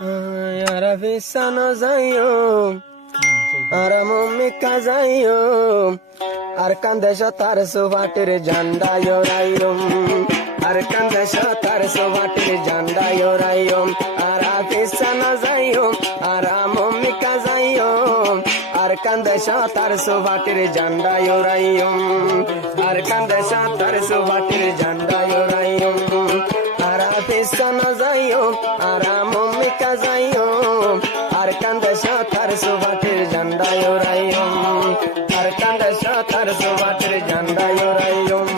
Ara visano zayo, ara mummi kazayo, ar kandesha tar suvatir janda yorayum, ar kandesha tar suvatir janda yorayum, ara visano zayo, ara mummi kazayo, ar kandesha tar suvatir janda yorayum, ar kandesha tar suvatir janda yorayum. Ara pisana zayo, ara mummi kazayo, ar kandesha tar suvatir janda yorayum, ar kandesha tar suvatir janda yorayum.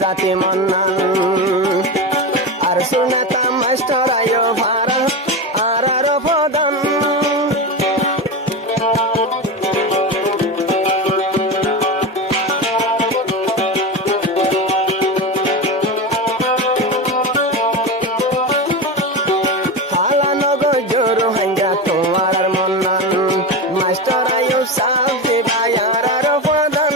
জাতি মন্নান আর সুনেতা master আয়ো ভারা আর আর ফদন হালানগ জোর হাঙ্গা তোমার Mannan master আয়ো সাথে buyer আর ফদন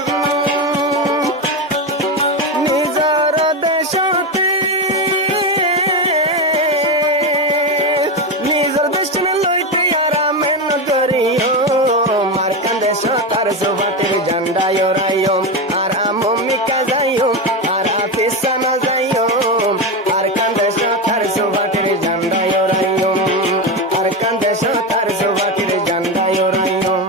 suvatir janda yorayum, ara mummi kazayum, ara pisana zayum, ar kandesha tar suvatir janda yorayum, ar kandesha tar suvatir janda yorayum.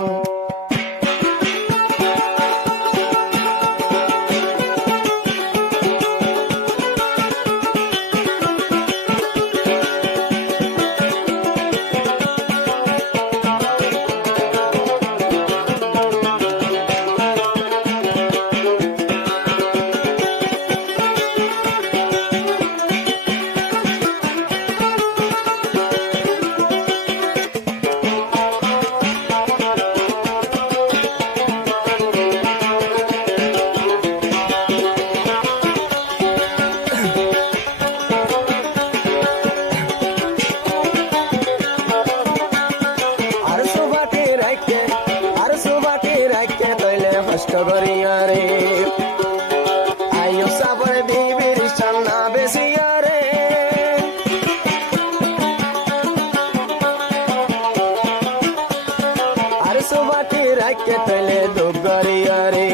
কষ্ট করিয়ারে আয়ো সাবর বিবির সান্না বেশিয়ারে আর সুবাটি রাখে তলে দুগরিয়ারে